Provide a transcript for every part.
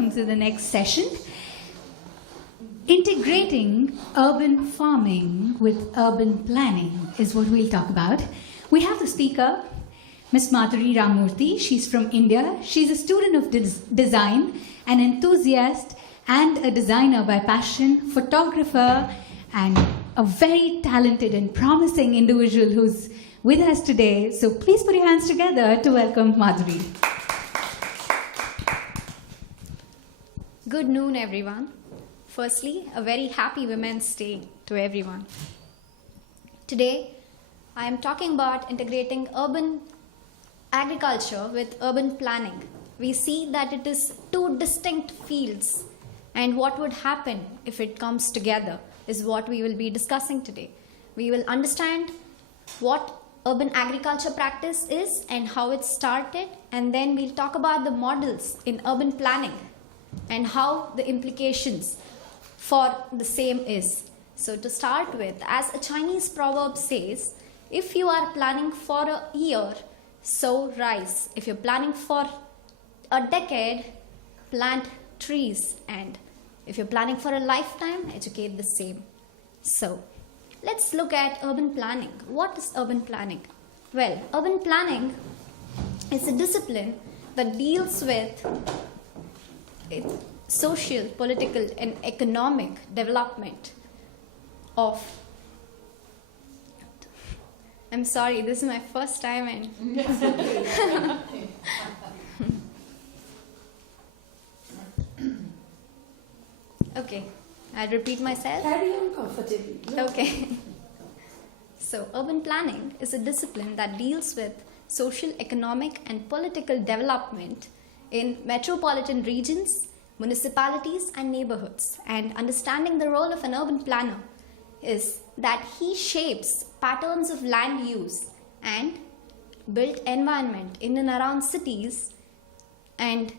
welcome to the next session. Integrating urban farming with urban planning is what we'll talk about. We have the speaker, Ms. Madhuri Ramurthy. She's from India. She's a student of design, an enthusiast, and a designer by passion, photographer, and a very talented and promising individual who's with us today. So please put your hands together to welcome Madhuri. Good noon, everyone. Firstly, a very happy Women's Day to everyone. Today, I am talking about integrating urban agriculture with urban planning. We see that it is two distinct fields, and what would happen if it comes together is what we will be discussing today. We will understand what urban agriculture practice is and how it started, and then we'll talk about the models in urban planning and how the implications for the same is. So to start with, as a Chinese proverb says, if you are planning for a year, sow rice. If you're planning for a decade, plant trees. And if you're planning for a lifetime, educate the same. So let's look at urban planning. What is urban planning? Well, urban planning is a discipline that deals with social, political, and economic development of... I'm sorry, this is my first time and... Okay, I'll repeat myself. Carry on comfortably. Okay. So, urban planning is a discipline that deals with social, economic, and political development in metropolitan regions, municipalities, and neighborhoods. And understanding the role of an urban planner is that he shapes patterns of land use and built environment in and around cities, and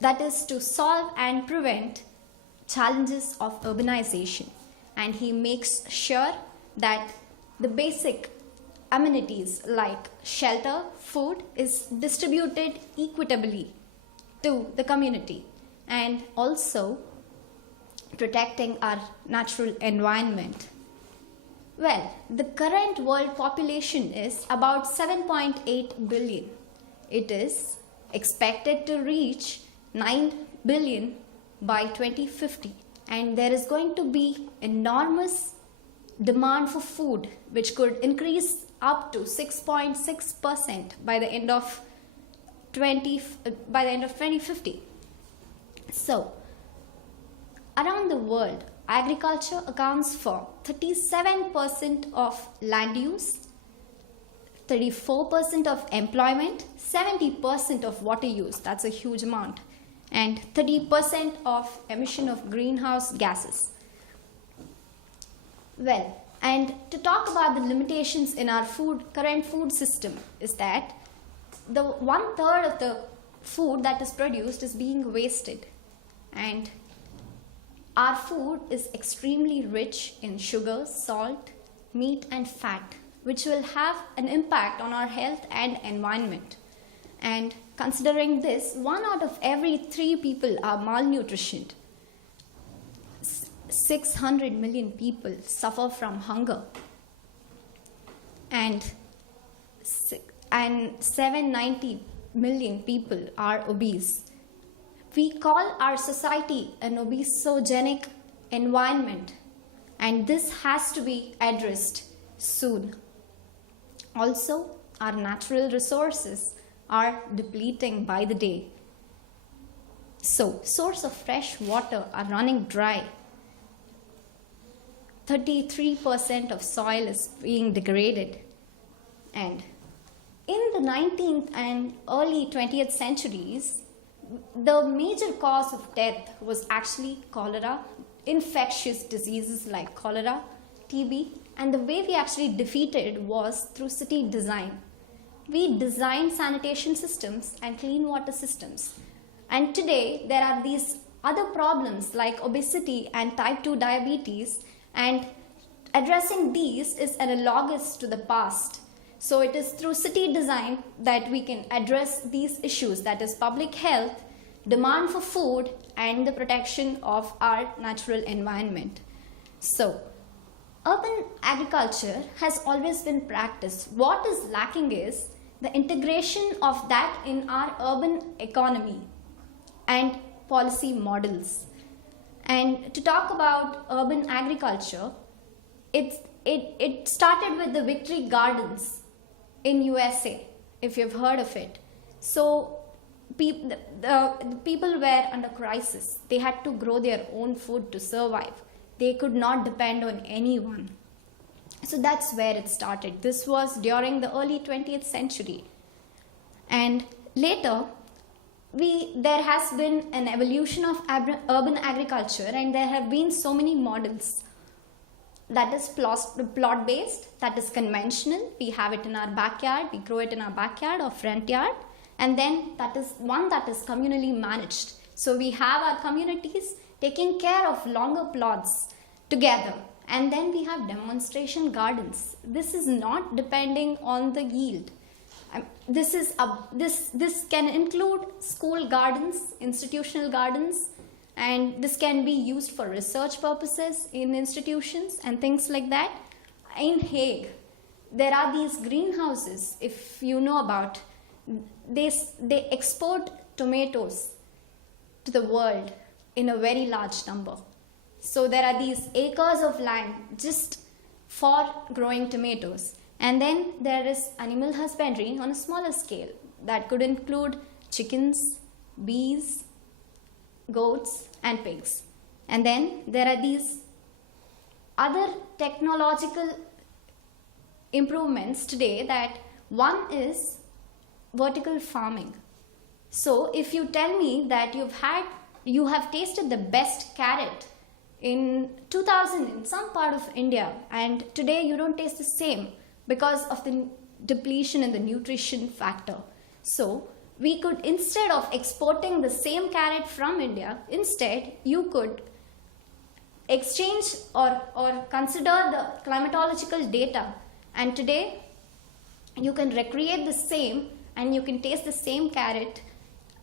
that is to solve and prevent challenges of urbanization. And he makes sure that the basic amenities like shelter, food is distributed equitably to the community, and also protecting our natural environment. Well, the current world population is about 7.8 billion. It is expected to reach 9 billion by 2050, and there is going to be enormous demand for food, which could increase up to 6.6% by the end of 2050. So, around the world, agriculture accounts for 37% of land use, 34% of employment, 70% of water use, that's a huge amount, and 30% of emission of greenhouse gases. Well, and to talk about the limitations in our current food system is that the 1/3 of the food that is produced is being wasted, and our food is extremely rich in sugar, salt, meat, and fat, which will have an impact on our health and environment. And considering this, 1 out of every 3 people are malnutritioned. 600 million people suffer from hunger, and 790 million people are obese. We call our society an obesogenic environment, and this has to be addressed soon. Also, our natural resources are depleting by the day. So, sources of fresh water are running dry. 33% of soil is being degraded. And in the 19th and early 20th centuries, the major cause of death was actually cholera, infectious diseases like cholera, TB, and the way we actually defeated was through city design. We designed sanitation systems and clean water systems. And today, there are these other problems like obesity and type 2 diabetes, and addressing these is analogous to the past. So it is through city design that we can address these issues, that is public health, demand for food, and the protection of our natural environment. So, urban agriculture has always been practiced. What is lacking is the integration of that in our urban economy and policy models. And to talk about urban agriculture, it started with the Victory Gardens in USA, if you've heard of it. So the people were under crisis. They had to grow their own food to survive. They could not depend on anyone. So that's where it started. This was during the early 20th century. And later, there has been an evolution of urban agriculture, and there have been so many models. That is plot based, that is conventional. We have it in our backyard, we grow it in our backyard or front yard. And then that is one that is communally managed. So we have our communities taking care of longer plots together. And then we have demonstration gardens. This is not depending on the yield. This can include school gardens, institutional gardens, and this can be used for research purposes in institutions and things like that. In Hague, there are these greenhouses, if you know about. They export tomatoes to the world in a very large number. So there are these acres of land just for growing tomatoes. And then there is animal husbandry on a smaller scale that could include chickens, bees, goats, and pigs. And then there are these other technological improvements today, that one is vertical farming. So if you tell me that you have tasted the best carrot in 2000 in some part of India, and today you don't taste the same because of the depletion in the nutrition factor. So we could, instead of exporting the same carrot from India, instead you could exchange or consider the climatological data, and today you can recreate the same and you can taste the same carrot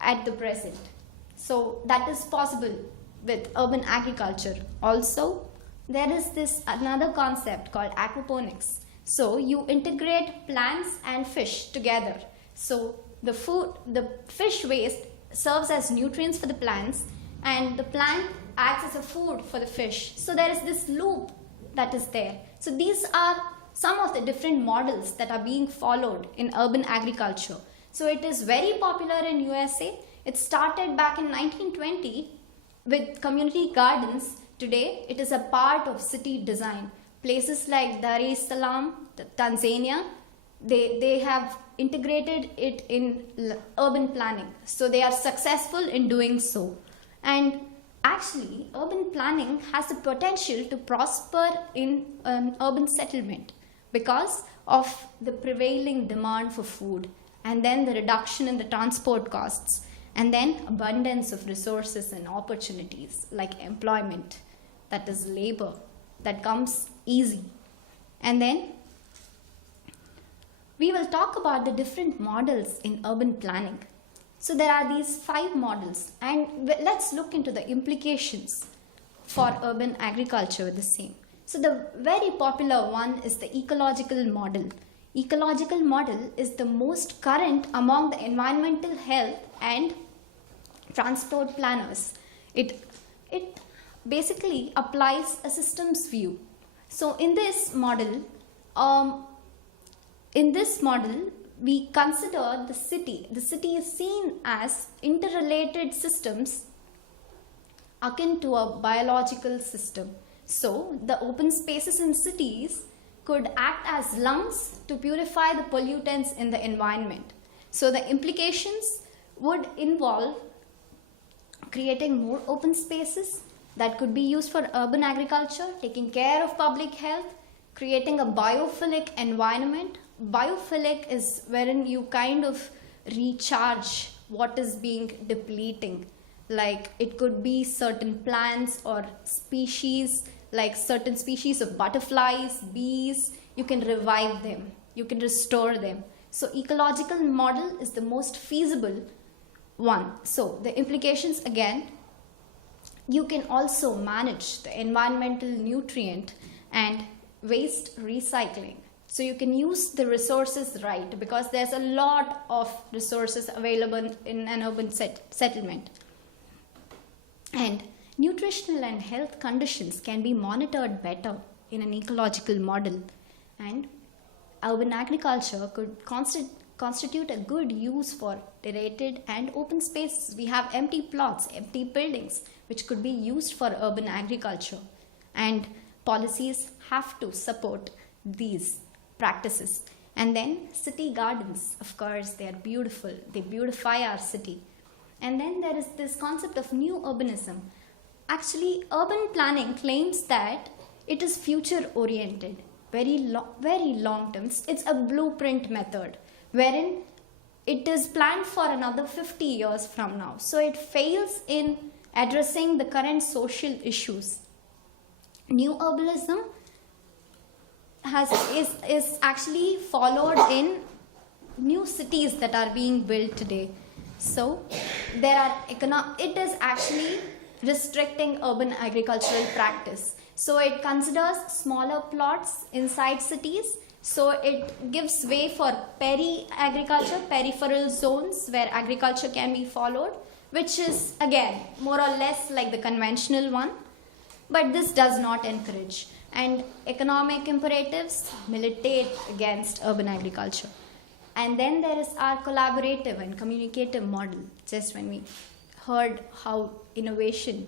at the present. So that is possible with urban agriculture. Also, there is this another concept called aquaponics. So you integrate plants and fish together. So the fish waste serves as nutrients for the plants, and the plant acts as a food for the fish. So there is this loop that is there. So these are some of the different models that are being followed in urban agriculture. So it is very popular in USA. It started back in 1920 with community gardens. Today it is a part of city design. Places like Dar es Salaam, Tanzania, they have integrated it in urban planning. So they are successful in doing so. And actually, urban planning has the potential to prosper in an urban settlement because of the prevailing demand for food, and then the reduction in the transport costs, and then abundance of resources and opportunities like employment, that is labor, that comes easy. And then we will talk about the different models in urban planning. So there are these 5 models, and let's look into the implications for urban agriculture with the same. So the very popular one is the ecological model. Ecological model is the most current among the environmental health and transport planners. It basically applies a systems view. So in this model, we consider the city. The city is seen as interrelated systems akin to a biological system. So the open spaces in cities could act as lungs to purify the pollutants in the environment. So the implications would involve creating more open spaces that could be used for urban agriculture, taking care of public health, creating a biophilic environment. Biophilic is wherein you kind of recharge what is being depleting. Like it could be certain plants or species, like certain species of butterflies, bees. You can revive them, you can restore them. So ecological model is the most feasible one. So the implications again you can also manage the environmental nutrient and waste recycling. So you can use the resources right, because there's a lot of resources available in an urban settlement. And nutritional and health conditions can be monitored better in an ecological model. And urban agriculture could constitute a good use for terrated and open spaces. We have empty plots, empty buildings, which could be used for urban agriculture. And policies have to support these practices. And then city gardens, of course, they are beautiful. They beautify our city. And then there is this concept of new urbanism. Actually, urban planning claims that it is future oriented, very long term. It's a blueprint method wherein it is planned for another 50 years from now. So it fails in addressing the current social issues. New urbanism is actually followed in new cities that are being built today. So it is actually restricting urban agricultural practice. So it considers smaller plots inside cities. So it gives way for peri-agriculture, peripheral zones where agriculture can be followed, which is again more or less like the conventional one. But this does not encourage. And economic imperatives militate against urban agriculture. And then there is our collaborative and communicative model, just when we heard how innovation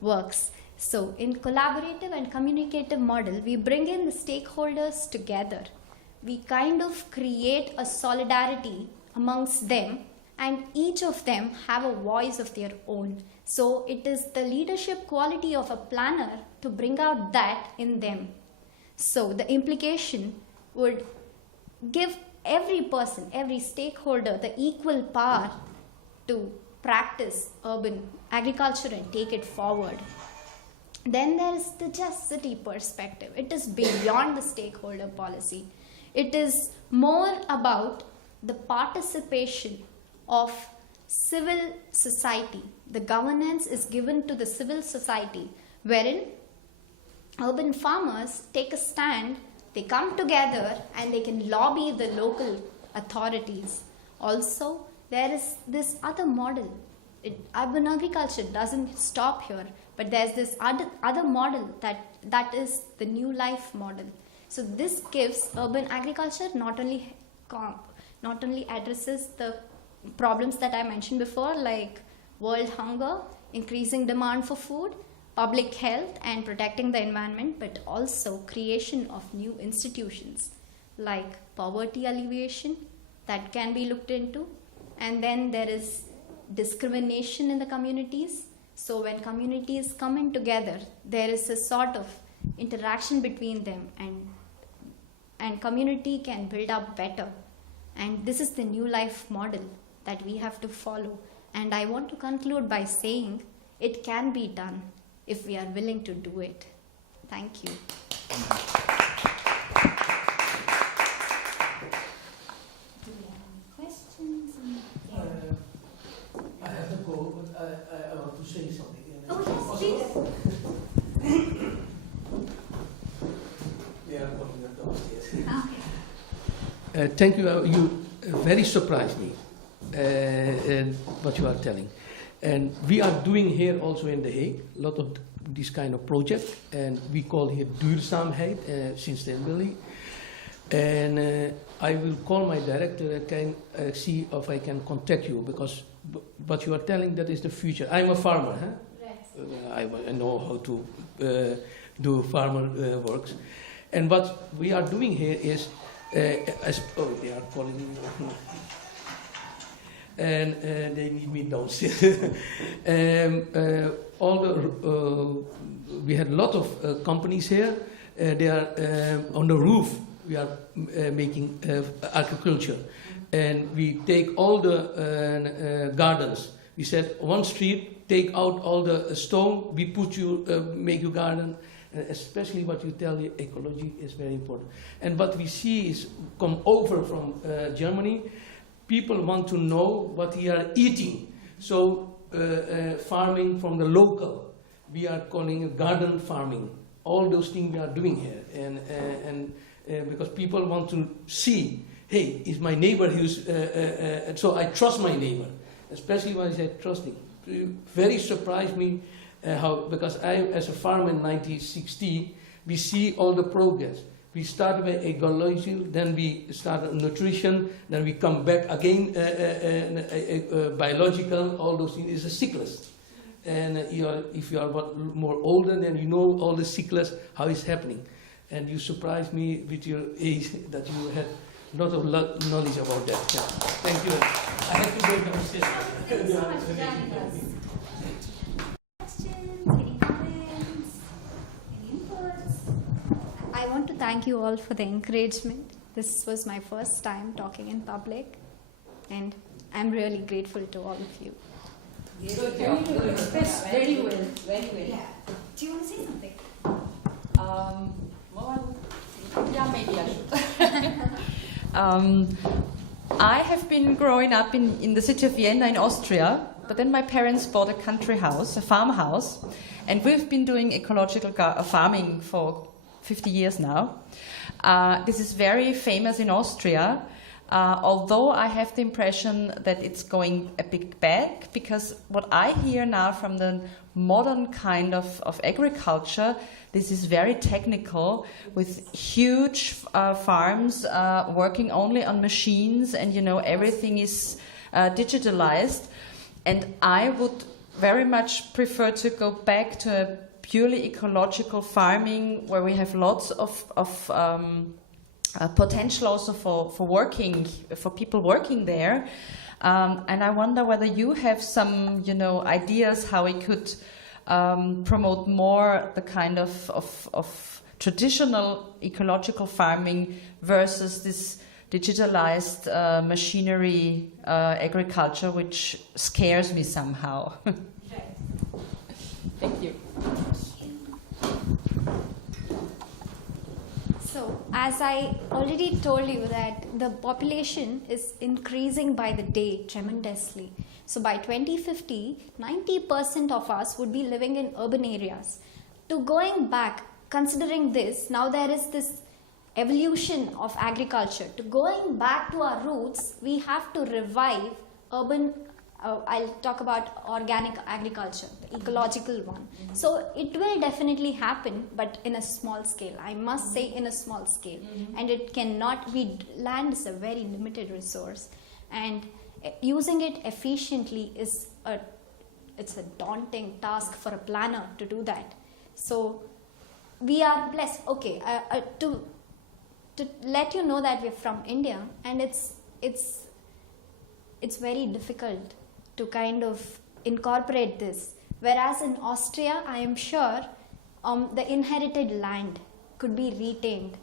works. So in collaborative and communicative model, we bring in the stakeholders together. We kind of create a solidarity amongst them, and each of them have a voice of their own. So it is the leadership quality of a planner to bring out that in them. So the implication would give every person, every stakeholder, the equal power to practice urban agriculture and take it forward. Then there is the just city perspective. It is beyond the stakeholder policy. It is more about the participation of civil society. The governance is given to the civil society, wherein urban farmers take a stand, they come together and they can lobby the local authorities. Also, there is this other model. Urban agriculture doesn't stop here, but there's this other model that is the new life model. So this gives urban agriculture not only addresses the problems that I mentioned before, like world hunger, increasing demand for food, public health, and protecting the environment, but also creation of new institutions like poverty alleviation that can be looked into. And then there is discrimination in the communities. So when communities come in together, there is a sort of interaction between them, and community can build up better. And this is the new life model that we have to follow. And I want to conclude by saying it can be done if we are willing to do it. Thank you. Do we have any questions? I have to go, but I want to say something. Oh, yes, please. They are calling us downstairs. Okay. Thank you. You very surprised me what you are telling. And we are doing here also in The Hague a lot of this kind of project, and we call here duurzaamheid, sustainability. And I will call my director and can see if I can contact you, because what you are telling, that is the future. I'm a farmer, huh? Right. I know how to do farmer works. And what we are doing here is, they are calling me. And they need me downstairs. We had a lot of companies here. They are on the roof. We are making agriculture, and we take all the gardens. We said one street, take out all the stone. We put you, make you garden. Especially what you tell you, ecology is very important. And what we see is come over from Germany. People want to know what we are eating. So farming from the local. we are calling it garden farming. All those things we are doing here, and because people want to see, hey, is my neighbor who's, and so I trust my neighbor, especially when I say trusting. It very surprised me how, because I, as a farmer in 1960, we see all the progress. We start with ecology, then we start nutrition, then we come back again, biological, all those things. It's a cyclist. And if you are more older, then you know all the cycles, how it's happening. And you surprised me with your age that you had a lot of knowledge about that. Yeah. Thank you. I have to go downstairs. Thank you so much for joining us. Questions, any comments, any inputs? I want to thank you all for the encouragement. This was my first time talking in public, and I'm really grateful to all of you. Good job. Very well. Very well. Yeah. Do you want to say something? Well, yeah, maybe I should. I have been growing up in the city of Vienna in Austria, but then my parents bought a country house, a farmhouse, and we've been doing ecological farming for 50 years now. This is very famous in Austria. Although I have the impression that it's going a bit back, because what I hear now from the modern kind of agriculture, this is very technical, with huge farms working only on machines, and everything is digitalized. And I would very much prefer to go back to a purely ecological farming where we have lots of potential also for people working there, and I wonder whether you have some ideas how we could promote more the kind of traditional ecological farming versus this digitalized machinery agriculture, which scares me somehow. Thank you. So, as I already told you that the population is increasing by the day tremendously. So by 2050, 90% of us would be living in urban areas. To going back, considering this, now there is this evolution of agriculture. To going back to our roots, we have to revive urban, I'll talk about organic agriculture, the ecological one. So it will definitely happen, but in a small scale. I must say in a small scale. And it cannot be, land is a very limited resource. And using it efficiently is it's a daunting task for a planner to do that. So we are blessed. Okay, to let you know that we're from India, and it's very difficult to kind of incorporate this. Whereas in Austria, I am sure the inherited land could be retained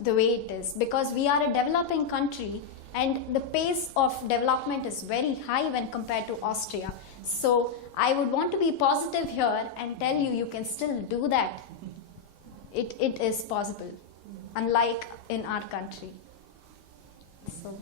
the way it is, because we are a developing country and the pace of development is very high when compared to Austria. So I would want to be positive here and tell you, you can still do that. It is possible, unlike in our country. So.